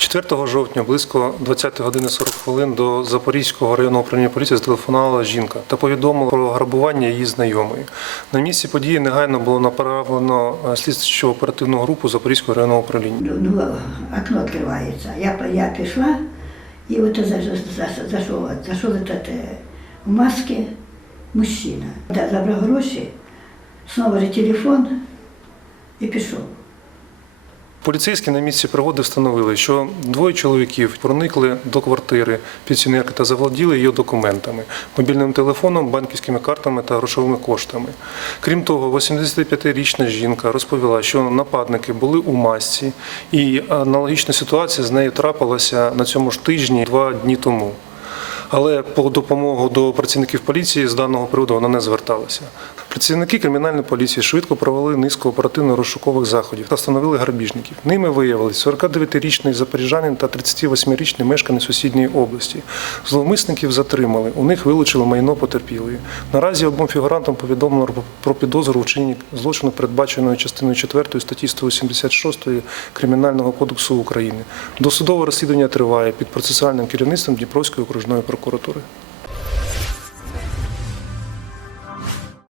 4 жовтня близько 20 години 40 хвилин до Запорізького районного управління поліції зателефонувала жінка та повідомила про грабування її знайомої. На місці події негайно було направлено е, слідчо оперативну групу Запорізького районного управління. Ну, ну, окно відкривається. Я, я пішла, і от за, за, за, зайшов, зайшов в маске мужчина. Забрав гроші, знову телефон і пішов. Поліцейські на місці пригоди встановили, що двоє чоловіків проникли до квартири пенсіонерки та завладіли її документами, мобільним телефоном, банківськими картами та грошовими коштами. Крім того, 85-річна жінка розповіла, що нападники були у масці, і аналогічна ситуація з нею трапилася на цьому ж тижні два дні тому. Але по допомогу до працівників поліції з даного приводу вона не зверталася. Працівники кримінальної поліції швидко провели низку оперативно-розшукових заходів та встановили грабіжників. Ними виявились 49-річний запоріжанин та 38-річний мешканець сусідньої області. Зловмисників затримали. У них вилучили майно потерпілої. Наразі обом фігурантам повідомлено про підозру вчиненні злочину, передбаченої частиною 4 статті 186 Кримінального кодексу України. Досудове розслідування триває під процесуальним керівництвом Дніпровської окружної прокуратури.